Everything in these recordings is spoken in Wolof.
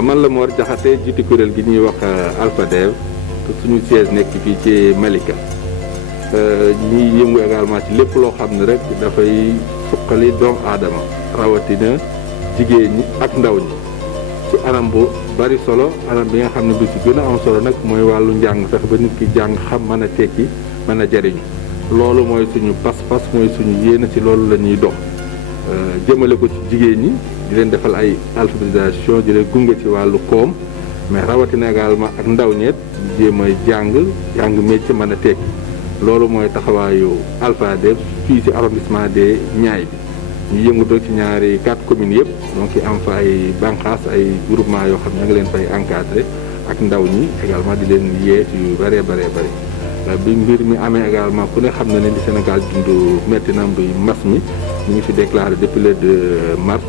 waaw man la Mor Diakhaté jiitu kuréel gi ñuy wax Alphadev te suñu siège nekk fii ci Malika ñuy yëngu également ci lépp loo xam ne rek dafay suqali doomu aadama rawatina jigéen ñi ak ndaw ñi ci anam bu bari solo anam bi nga xam ne bu ci gën a am solo nag mooy wàllu njàng fexe ba nit ki jàng xam mën a tekki mën a jariñu loolu mooy suñu pas-pas mooy suñu yéene ci loolu la ñuy dox jëmale ko ci jigéen ñi di leen defal ay alphabétisation di leen gunge ci wàllu koom mais rawatina également ak ndaw ñeet jéem a jàng métier mën a tekki loolu mooy taxawaayu Alphadev fii ci arrondissement des Niayes bi ñu yëngatoo ci ñaari 4 communes yëpp donc am fa ay banqaas ay groupement yoo xam ne nga leen fay encadré ak ndaw ñi également di leen yee yu bëree bëri bi mbir mi amee également ku ne xam na ne di Sénégal dund métti na bi mbas mi ñu ngi fi déclaré depuis le 2 mars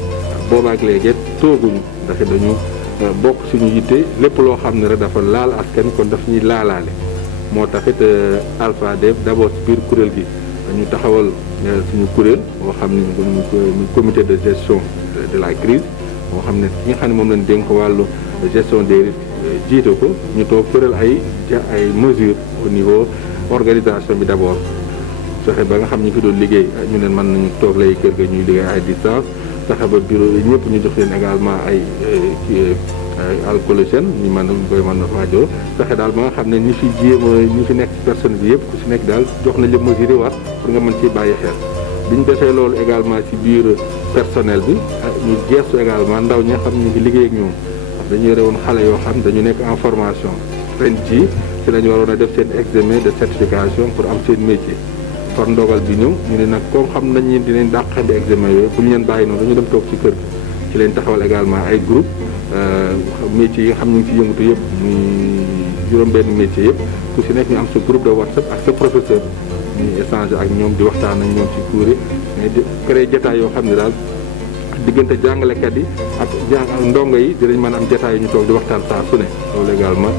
boobaak léegi tooguñu ndax dañu bokk suñu yitte lépp loo xam ne rek dafa laal askan kon daf ñuy laalaale moo taxit Alphadev d'abord ci biir kuréel gi dañu taxawal suñu kuréel boo xam ne ñu comité de gestion de la crise moo xam ne ki nga xam ne moom lañ dénk wàllu gestion des risques jiite ko ñu toog tëral ay mesures au niveau organisation bi d'abord fexe ba nga xam ñu fi doon liggéey ñu leen mën nañu toog lay kër ga ñuy liggéey ay distance fexe ba bureau yi ñëpp ñu jox leen également ay alcoologène ñu koy mën a waajoo fexe daal ba nga xam ne ñi fi ñi fi nekk ci personne bi yëpp ku si nekk daal jox nañ la mesures yi war pour nga mën ciy bàyyi xel bi ñu defee loolu également ci biir personnel bi ñu gestu également ndaw ñi nga xam ne ñu ngi liggéey ak ñoom parce que dañu yore woon xale yoo xam dañu nekk en formation ren jii ci lañu waroon a def seen examen de certification pour am seen métier far ndogal bi ñëw ñu ne nag comme xam nañ ni dinañ dàqandi examen yooyu bu ñu leen bàyyi noonu dañu dem toog ci kër ci leen taxawal également ay groupe métiers yi nga xam ñu ngi ci yëngatu yëpp muy juróom-benn métier yëpp ku si nekk ñu am sa groupe de WhatsApp ak sa professeur ñuy échanger ak ñoom di waxtaan ak ñoom ci cours yi mais di créer jotaay yoo xam ne daal diggante jàngalekat yi ak ndongo yi dinañ mën a am jotaay yu ñu toog di waxtaan saa su ne loolu également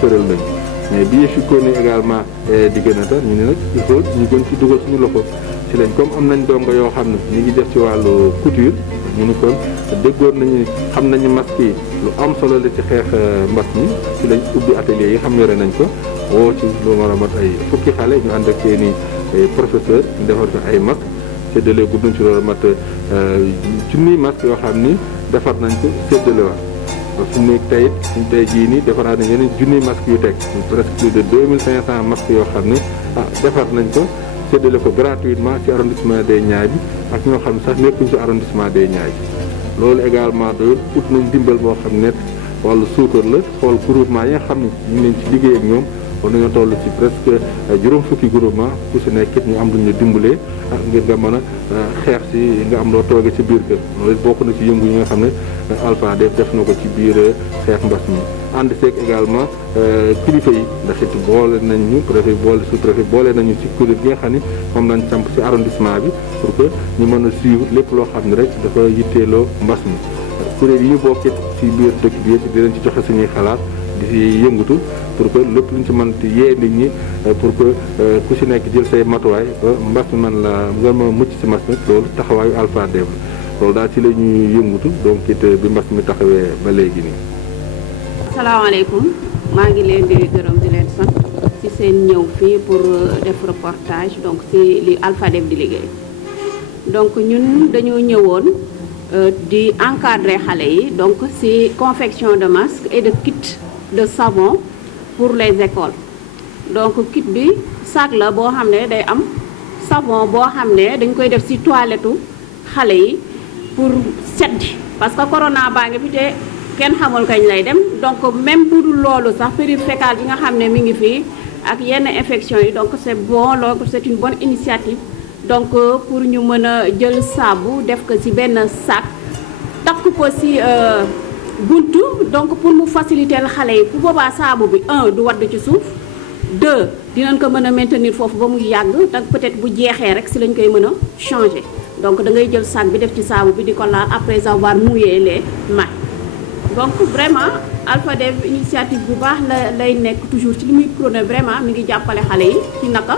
tëral nañu mais bi fi ko ni également di gën a tax ñu ne nag il faut ñu gën ci dugal suñu loxo ci lañ comme am nañ ndongo yoo xam ne ñu ngi def ci wàllu couture ñu ni kon déggoon nañu xam nañu masque yi lu am solo la ci xeex mbas mi ci lañ ubbi atelier yi xam yore nañ ko woo ci lu war a mat ay fukki xale ñu ànd ak seeni professeur ñu defar ko ay masque séddale gudd nañ ci loolu mat junniy masque yoo xam ni defar nañ ko séddale waat ba fi mu nekk tey jii nii defaraat nañ yeneen junniy masque yu teg presque plus de 2500 masques yoo xam ne defar nañ ko séddale ko gratuitement ci arrondissement des Niayes bi ak ñoo xam ne sax nekkuñ ci arrondissement des Niayes bi loolu également doyul ut nañ dimbal boo xam ne wàllu suukar la xool groupement yi nga xam ne ñu ngi leen ci liggéey ak ñoom war nañoo toll ci presque juróom fukki groupement ku si nekk it ñu am lu ñu dimbalee ngir nga mën a xeex si nga am loo toogee ci biir kër loolu bokk na ci yëngu yi nga xam ne Alphadev def na ko ci biir xeex mbas mi ànd seeg également kilifa yi ndax it boole nañ ñu préfet boole sous-préfet boole nañu ci kuréel gi nga xam ne moom lañ samp ci arrondissement bi pour que ñu mën a suivre lépp loo xam ne rek dafa yitteeloo mbas mi kuréel yi ñu bokkit ci biir dëkk bi yëpp dinañ ci joxe suñuy xalaat di si yëngatu pour que lépp luñ ci mën yee nit ñi pour que ku si nekk jël say matuwaay ba mbas mi man la nga ma mucc si mbas mi loolu taxawaayu Alphadev la loolu daal ci la ñuy yëngatu donc it bi mbas mi taxawee ba léegi nii. asalaamaaleykum maa ngi leen di gërëm di leen sant ci seen ñëw fii pour def reportage donc ci li Alphadev di liggéey donc ñun dañoo ñëwoon di encadrer xale yi donc ci confection de masques et de kits de savon pour les écoles donc kit bi sac la boo xam ne day am savon boo xam ne dañ koy def ci toilettu xale yi pour seddi parce que corona baa ngi fi te kenn xamul kañ lay dem donc même bu dul loolu sax période fécale bi nga xam ne mi ngi fii ak yenn infection yi donc c'est bon loolu c'est une bonne initiative donc pour ñu mën a jël saabu def ko ci benn sac takk ko ci buntu donc pour mu faciliter xale yi bu boobaa saabu bi 1 du wadd ci suuf 2 dinañ ko mën a maintenir foofu ba muy yàgg donc peut-être bu jeexee rek ci lañ koy mën a changer donc da ngay jël sac bi def ci saabu bi di ko laal après avoir mouillé les mains donc vraiment Alphadev initiative bu baax lay nekk toujours ci li muy prôné vraiment mi ngi jàppale xale yi ci naka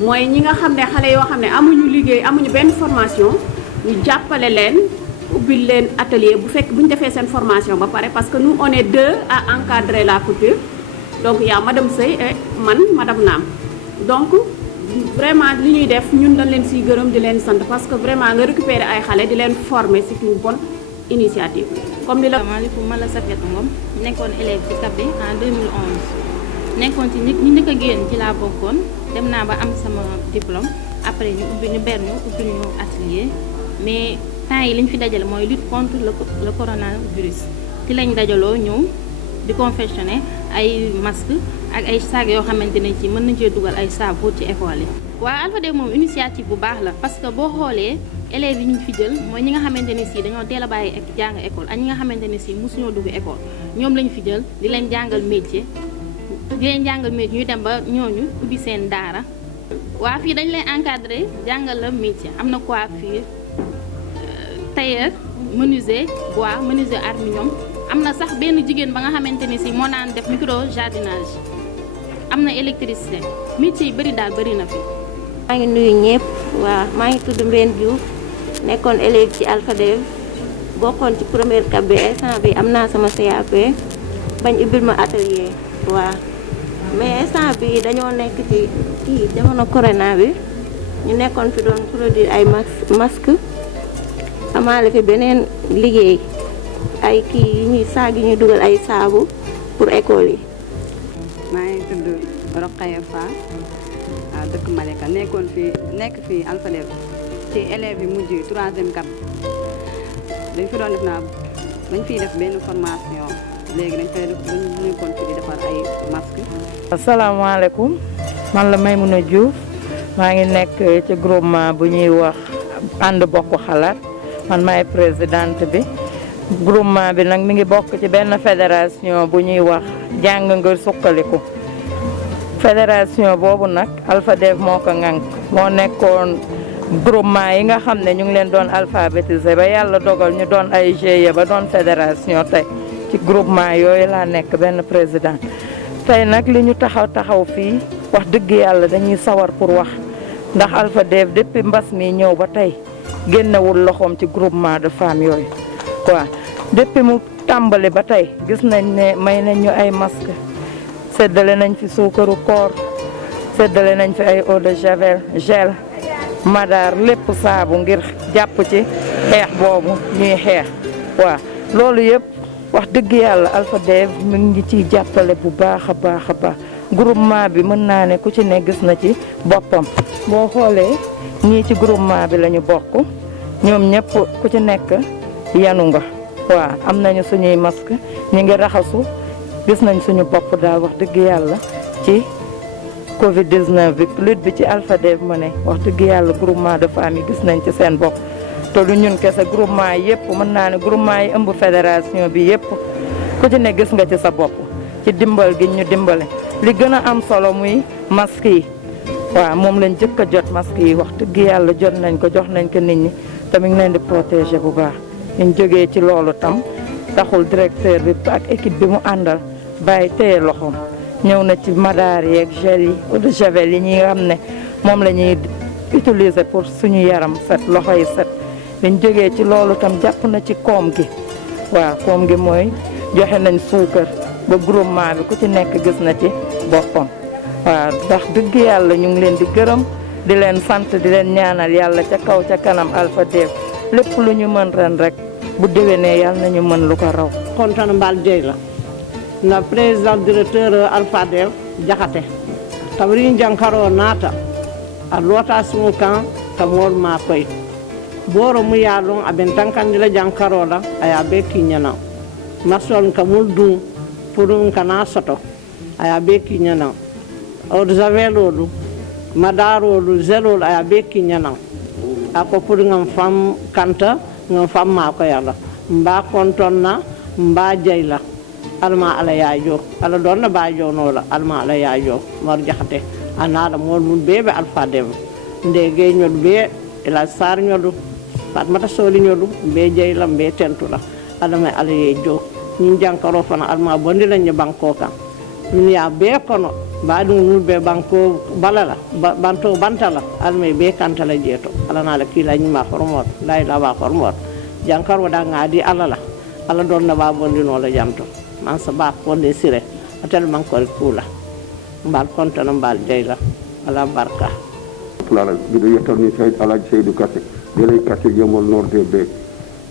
mooy ñi nga xam ne xale yoo xam ne amuñu liggéey amuñu benn formation ñu jàppale leen ubbil leen atelier bu fekk bu ñu defee seen formation ba pare parce que nous on est deux à encadrer la couture donc y a madame Sey et man madame Naam donc vraiment li ñuy def ñun dañ leen siy gërëm di leen sant parce que vraiment nga récupérer ay xale di leen former c'est une bonne initiative comme ni la. asalaamaaleykum man la Safiatou Ngom nekkoon élève ci CAP bi en 2011 nekkoon ci ñi njëkk a génn ci laa bokkoon dem naa ba am sama diplôme après ñu ubbi ñu atelier mais temps yi li ñu fi dajale mooy lutte contre le coronavirus ci lañ dajaloo ñëw di confectionner ay masque ak ay saag yoo xamante ne ci mën nañ cee dugal ay saabu ci école yi. waaw Alpha Dev moom initiative bu baax la parce que boo xoolee élèves yi ñu fi jël mooy ñi nga xamante ne si dañoo teel a bàyyi jàng école ak ñi nga xamante ne si mosuñoo dugg école ñoom lañu fi jël di leen jàngal métier ñuy dem ba ñooñu ubbi seen daara. waa fii dañ lay encadrer jàngal la métier am na coiffure tailleur menuisier bois menuisier aluminium am na sax benn jigéen ba nga xamante ni si moo naan def micro jardinage am na électricité métier yi bëri daal bëri na fi. maa ngi nuyu ñëpp waaw maa ngi tudd Mbène Diouf nekkoon élève ci Alpha Dev bokkoon ci première CAP bi instant bi am naa sama CAP bañ ubbil ma atelier waaw mais instant bi dañoo nekk ci kii jamono corona bi ñu nekkoon fi doon produire ay masque amaale fi beneen liggéey ay kii yi ñuy saag yi ñuy dugal ay saabu pour école yi. maa ngi tudd Rokhaya Fall dëkk Malika nekk fii Alpha Dev ci élèves yi mujj yi 3e CAP dañ fi doon dañ fiy def benn formation léegi dañ nekkoon fi di defar ay masque. asalaamaaleykum man la Maymouna Diouf maa ngi nekk ci groupement bu ñuy wax ànd bokk xalaat man maay présidente bi. groupement bi nag mi ngi bokk ci benn fédération bu ñuy wax jàng ngir suqaliku fédération boobu nag Alpha Dev moo ko ŋànk moo nekkoon groupement yi nga xam ne ñu ngi leen doon alphabétisé ba yàlla dogal ñu doon ay GIE ba doon fédération tey ci groupement yooyu laa nekk benn président tey nag li ñu taxaw fii wax dëgg yàlla dañuy sawar pour wax ndax Alpha Dev depuis mbas mi ñëw ba tey génnewul loxoom ci groupement de femmes yooyu waaw depuis mu tàmbali ba tey gis nañ ne may nañ ñu ay masque séddale nañ fi suukaru koor séddale nañ fi ay eau de javel gel madar lépp saabu ngir jàpp ci xeex boobu ñuy xeex waaw loolu yëpp wax dëgg yàlla Alpha Dev mi ngi ciy jàppale bu baax a baax a baax groupement bi mën naa ne ku ci ne gis na ci boppam boo xoolee ñii ci groupement bi la ñu bokk ñoom ñëpp ku ci nekk yanu nga waaw am nañu suñuy masque ñu ngi raxasu gis nañ suñu bopp daal wax dëgg yàlla ci Covid 19 bi lutte bi ci Alpha Dev mu ne wax dëgg yàlla groupement de femmes yi gis nañ ci seen bopp te lu ñun kese groupement yi yëpp mën naa ne groupement yi ëmb fédération bi yëpp ku ci ne gis nga ci sa bopp ci dimbal gi ñu dimbale li gën a am solo muy masque yi waaw moom lañ jëkk a jot masque yi wax dëgg yàlla jot nañ ko jox nañ ko nit ñi te mi ngi leen di protéger bu baax ñu jógee ci loolu tam taxul directeur bi ak équipe bi mu àndal bàyyi téye loxoom ñëw na ci madaar yeeg gel yi eau de javel yi ñi nga xam ne moom la ñuy utiliser pour suñu yaram set loxo yi set biñ jógee ci loolu tam jàpp na ci koom gi waaw koom gi mooy joxe nañ suukar ba groupement bi ku ci nekk gis na ci boppam waaw ndax dëgg yàlla ñu ngi leen di gërëm di leen sant di leen ñaanal yàlla ca kaw ca kanam Alpha Dev lépp lu ñu mën ren rek bu déwénee yàlla nañu mën lu ko raw. Kontane Mbal Dieye la na président directeur Alpha Dev Jaxate tabri jankaro naata a lota sumu kan ka mol ma koy boro mu yalon aben tankandila jankaro la aya be kinyana masol ka mul dum purun kana soto aya be kinyana o zavelolu madarolu zelol aya be kinyana ako pour ngam fam kanta ngam fam ma ko yalla mba kontonna mba jeyla alma ala yaajo ala donna ba jono la alma ala yaajo mar jaxate anala mol mun bebe Alpha Dev ndege ñol be ila sar ñolu fatmata soli ñolu be jeyla be tentu la alama ala yejo ñin jankaro fana alma bondi lañu banko kan ñun ya be kono baɗum wulɓe banko balala banto bantala alma be kantala jeeto alanala kiila ñima hormoto laylawa hormoto jankaro da ngadi alala ala don na ba bondino la jamto man sa ba fonde sire atel man ko kula mbal kontana mbal jeyla ala barka lala bido yettoni Seyd Alaji Seydou Kassé delay Kassé yomol norde be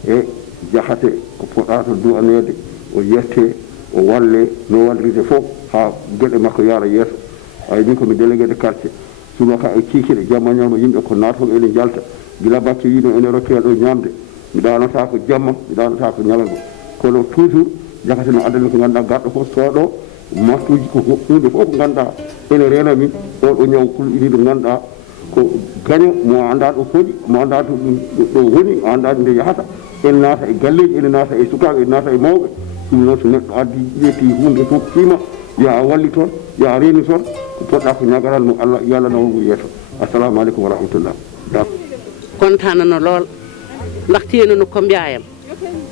e jahate ko poɗato du'anede o yette o walle no wallirde fof ha gueɗe makko yaara yeeso ay ni komi délégué de quartier subaka e kikiɗe jamma ñalma yimɓe ko naatoɓe ene jalta gila batte wino ene rokke ɗo ñamde mi ɗanata ko jamma mi ɗanata ko ñalgo kono toujours jakate no addani ko ganduɗa garɗo fof sooɗo moftuji ko hunde fof ko ganduɗa ene rena min oɗo ñaw kulɗiɗi ɗo ganduɗa ko gaño mo anda ɗo foɗi mo anda ɗo woni anda nde yahata ene naata e galleji ene naata e sukaɓe ene naata e mawɓe ɗum noon so neɗɗo addi ƴetti hunde fof tiima ya walli toon ya reeni toon ko poɗɗa ko ñagaran mo Allah yo Allah nawolngu yeeso assalamu aleykum wa rahmatullah kontaanano lool ndax téye nu comme yaayam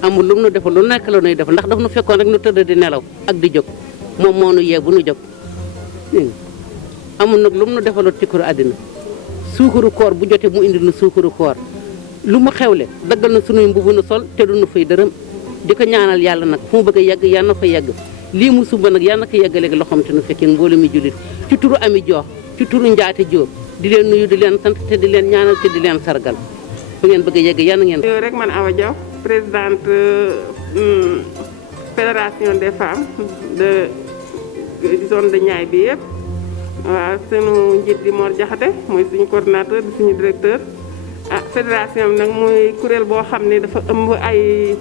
amul lu nu defal lu nekk la nuy def ndax daf nu fekkoon rek nu tëdd di nelaw ak di jóg moom moo nu yee bu nu jóg amul nag lu mu nu defaloon ci kër àddina suukaru koor bu jotee mu indi nu suukaru koor lu mu xewle daggal na sunuy mbubu nu sol te du nu fay dërëm di ko ñaanal yàlla nag fu mu bëgg a yegg yal na fa yegg lii mu sumba nag yal na ko yeggaleeg loxoom te nu fekkee mbooloo mi jullit ci turu Ami Joox ci turu Njaate Jóob di leen nuyu di leen sant te di leen ñaanal te di leen sargal fu ngeen bëgg a yegg yal na ngeen. yow rek man Awa Diaw présidente fédération des femmes de zone de Niayes bi yëpp waaw sunu njiit di Mor Jaxate mooy suñu coordinateur di suñu directeur ah fédération bi nag muy kuréel boo xam ne dafa ëmb ay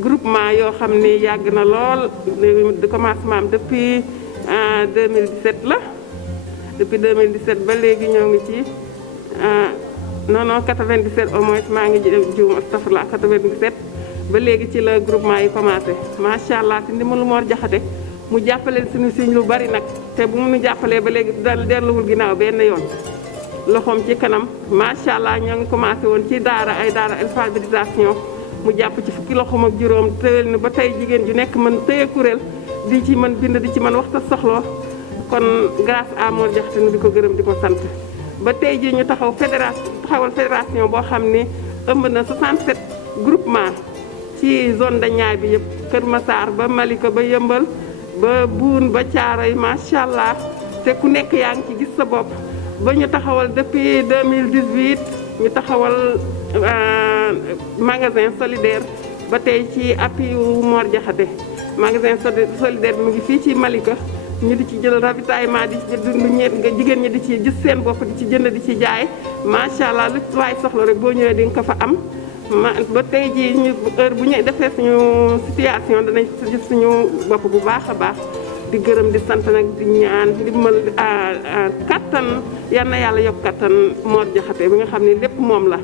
groupement yoo xam ne yàgg na lool de commencement depuis 2017 la depuis 2017 ba léegi ñoo ngi ci non 97 au moins maa ngi juum astafurlah 97 ba léegi ci la groupement yi commencé macha allah si ndimbalu Mor Jaxate mu jàppale suñu siñ lu bari nag te bu mu nu jàppalee ba léegi delluwul ginnaaw benn yoon loxoom ci kanam macha allah ñoo ngi commencé woon ci daara ay daara alphabétisation mu jàpp ci fukki loxoom ak juróom tëwel ni ba tey jigéen ju nekk mën tëye kuréel di ci mën bind di ci mën waxta soxloo kon grâce à Mor Jaxate nu di ko gërëm di ko sant ba tey ji ñu taxawal fédération boo xam ne ëmb na 67 groupement ci zone de Niayes bi yëpp Kër Massar ba Malika ba Yëmbal ba Buun ba Caaroy macha allah te ku nekk yaa ngi ci gis sa bopp ba ñu taxawal depuis 2018 ñu taxawal magasin solidaire ba tey ci appui yu Mor Jaxate magasin solidaire bi mu ngi fii ci Malika ñu di ci jël ravitaillement di ci dund jigéen ñi di ci gis seen bopp di ci jënd di ci jaay macha allah lu waay soxla rek boo ñëwee di nga ko fa am ba tey jii ñu heure bu ñu defee suñu situation danañ gis suñu bopp bu baax a baax di gërëm di sant nag di ñaan di mal kattan yal na yàlla yokk kattan Mor Jaxate bi nga xam ne lépp moom la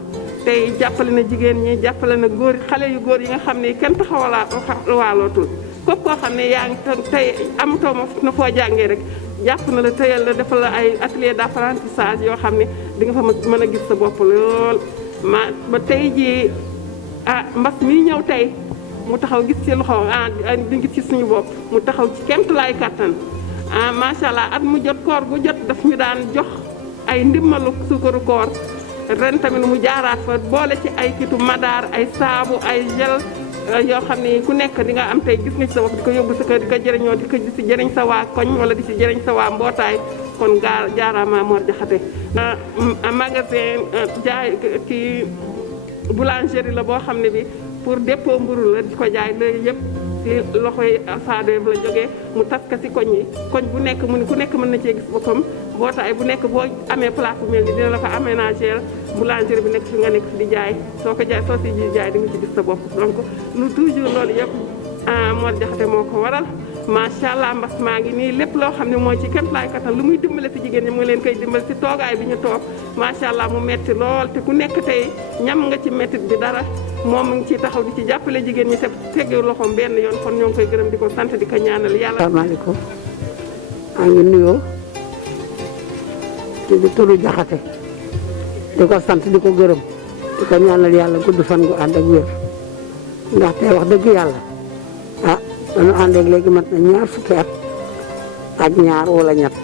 tey jàppale na jigéen ñi jàppale na góor xale yu góor yi nga xam ne kenn taxawalootul képp koo xam ne yaa ngi tey amatoo na foo jàngee rek jàpp na la tëyal la defal la ay atelier d'apprentissage yoo xam ne di nga fa mën a gis sa bopp lool ba tey jii mbas mi ñëw tey mu taxaw gis ci loxo di gis ci suñu bopp mu taxaw ci kemtulaay kattan macha allah at mu jot koor gu jot daf ñu daan jox ay ndimbalu suukaru koor ren tamit mu jaaraat fa boole ci ay kitu madaar ay saabu ay gel yoo xam ne ku nekk di nga am tey gis nga ci sa bopp di ko yóbbu sa kër di ko jëriñoo di ko ci jëriñ sa waa koñ wala di ci jëriñ sa waa mbootaay kon jaaraama Mor Jaxate magasin jaay kii boulangerie la boo xam ne bi pour dépôt mburu la di ko jaay loolu yëpp ci loxoy Alphadev la jógee mu tas ka ci koñ yi koñ bu nekk mu ne ku nekk mën na cee gis boppam mbootaay bu nekk boo amee place bu mel ni dina la ko aménager boulangerie bi nekk fi nga nekk fi di jaay soo ko jaay soo si ji jaay di nga ci gis sa bopp donc lu toujours loolu yëpp Mor Jaxate moo ko waral macha allah mbas maa ngi nii lépp loo xam ne mooy ci kéem laay kattan lu muy dimbale si jigéen ñi mu ngi leen koy dimbal si toogaay bi ñu toog macha allah mu metti lool te ku nekk tey ñam nga ci mettit bi dara moom mu ngi ciy taxaw di ci jàppale jigéen ñi te teggu loxoom benn yoon kon ñoo ngi koy gërëm di ko sant di ko ñaanal yàlla. asalaamaaleykum maa ngi nuyoo di turu Jaxate di ko sant di ko gërëm di ko ñaanal yàlla gudd fan gu ànd ak wér ndaxte wax dëgg yàlla dañu ànd ak léegi mat na ñaar fukki at ak ñaar wala ñett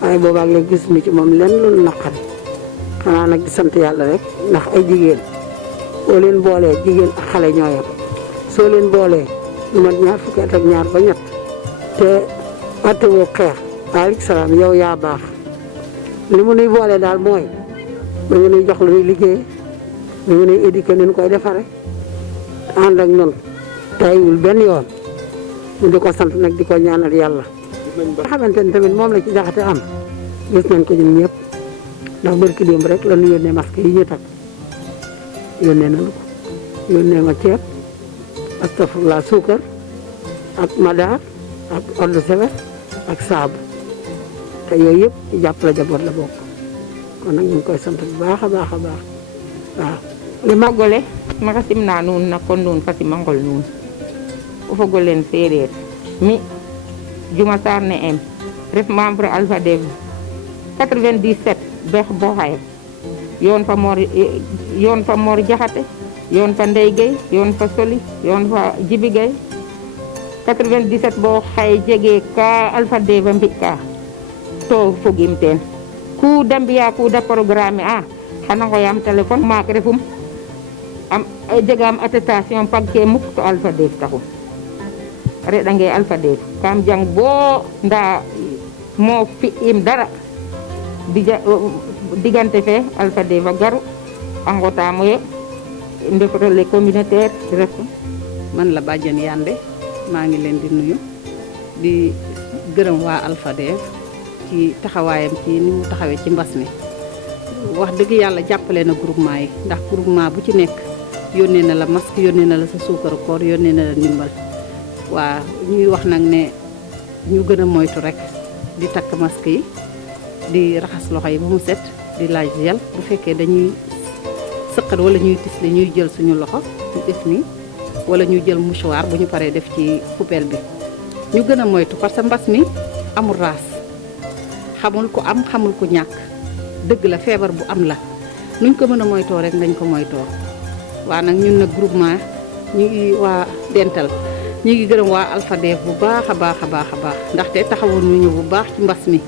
waaye boobaag léegi gis ñu ci moom lenn lu naqari xanaa nag di sant yàlla rek ndax ay jigéen boo leen boolee jigéen ak xale ñooyam soo leen boolee lu mat ñaar fukki at ak ñaar ba ñett te attewoo xeex waaleykum salaam yow yaa baax li mu nuy boole daal mooy mu ngi nuy jox lu nuy liggéey mu ngi nuy éduquer ni ñu koy defare ànd ak ñun tayiwul benn yoon ñu di ko sant nag di ko ñaanal yàlla nga xamante ni tamit moom la ci jaxate am gis nañ ko ñun ñëpp ndax barki démb rek la ñu yónnee masque yi ñu takk yónnee nañu ko yónnee ma ceeb astafurlah suukar ak madaar ak eau de javel ak saabu te yooyu yëpp ci jàppale jaboot la bokk kon nag ñu ngi koy sant bu baax a baax a baax waaw le magole maka simna nuun na kon nuun fasi mangol nuun o fogolen sereer mi Juma Sarr ne em ref membre Alpha Dev 97 beex bo xaye yoon fa Mor Jaxate yoon fa Ndey Gueye yoon fa Soli yoon fa Jibi Gueye 97 bo xaye jege ka Alpha Dev a mbi ka to fogim teen ku da mbiya ku da programme a xana ngoyam téléphone maak refum am jegaam attestation pag ke muk to Alpha Dev taxum reɗange Alpha Dev kam jang bo nda mo fi im dara digante fe Alpha Dev a garu a ngotamoyo ndef relais communautaire ref man la Badiane Yande maa ngi leen di nuyu di gërëm waa Alpha Dev ci taxawaayam ci ni mu taxawee ci mbas mi wax dëgg yàlla jàppale na groupement yi ndax groupement bu ci nekk yónnee na la masque yónnee na la sa suukaru koor yónnee na la ndimbal waa ñuy wax nag ne ñu gën a moytu rek di takk masque yi di raxas loxo yi ba mu set di laaj gel bu fekkee dañuy sëqat wala ñuy tisli ñuy jël suñu loxo ñu def nii wala ñuy jël mouchoir bu ñu paree def ci poubelle bi ñu gën a moytu parce que mbas mi amul raas xamul ku am xamul ku ñàkk dëgg la feebar bu am la nuñ ko mën a moytoo rek nañ ko moytoo waa nag ñun nag groupement ñu ngi waa dental ñu ngi gërëm waa Alpha Dev bu baax a baax a baax a baax ndaxte taxawoon ñu bu baax ci mbas mi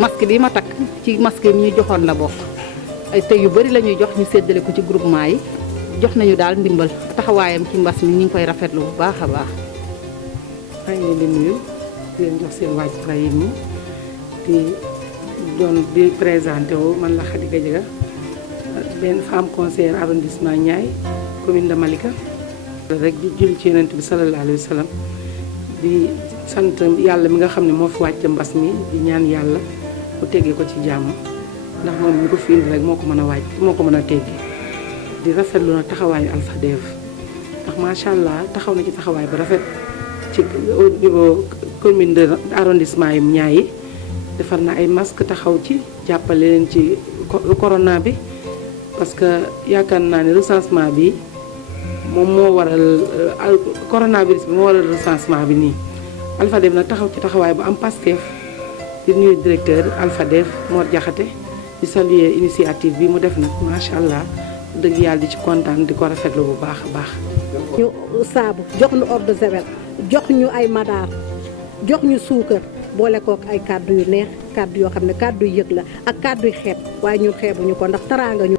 masque bi ma takk ci masque yi ñu joxoon la bokk ay te yu bari la ñuy jox ñu séddale ko ci groupement yi jox nañu daal ndimbal taxawaayam ci mbas mi ñu ngi koy rafetlu bu baax a baax. maa ngi leen di nuyu di leen jox seen wàccuwaay yi di présenté wu man la Khady Gadiaga benn femme conseillère arrondissement Niayes commune de Malika. rek di jël ci yonent bi sallallahu alayhi wa sallam di sant yàlla mi nga xam ne moo fi wàcc mbas mi di ñaan yàlla mu teggee ko ci jàmm ndax moom ñu ko fi indi rek moo ko mën a wàcc moo ko mën a teggi di rafetlu na taxawaayu Alpha Dev ndax macha allah taxaw na ci taxawaay bu rafet ci au niveau commune de arrondissement yi Niayes defar na ay masque taxaw ci jàppale leen ci corona bi parce que yaakaar naa ne recensement bi moom moo waral coronavirus bi moo waral recensement bi nii Alpha Dev nag taxaw ci taxawaay bu am Pastef di nuyu directeur Alpha Dev Mor Jaxate di saluer initiative bi mu def nag macha allah dëgg yàlla di ci kontaan di ko rafetlu bu baax a baax. ñu saabu jox ñu eau de javel jox ñu ay madaar jox ñu suukar boole kook ay kàddu yu neex kàddu yoo xam ne kàddu yu yëg la ak kàddu yu xeeb waaye ñun xeebuñu ko ndax taraanga ñu.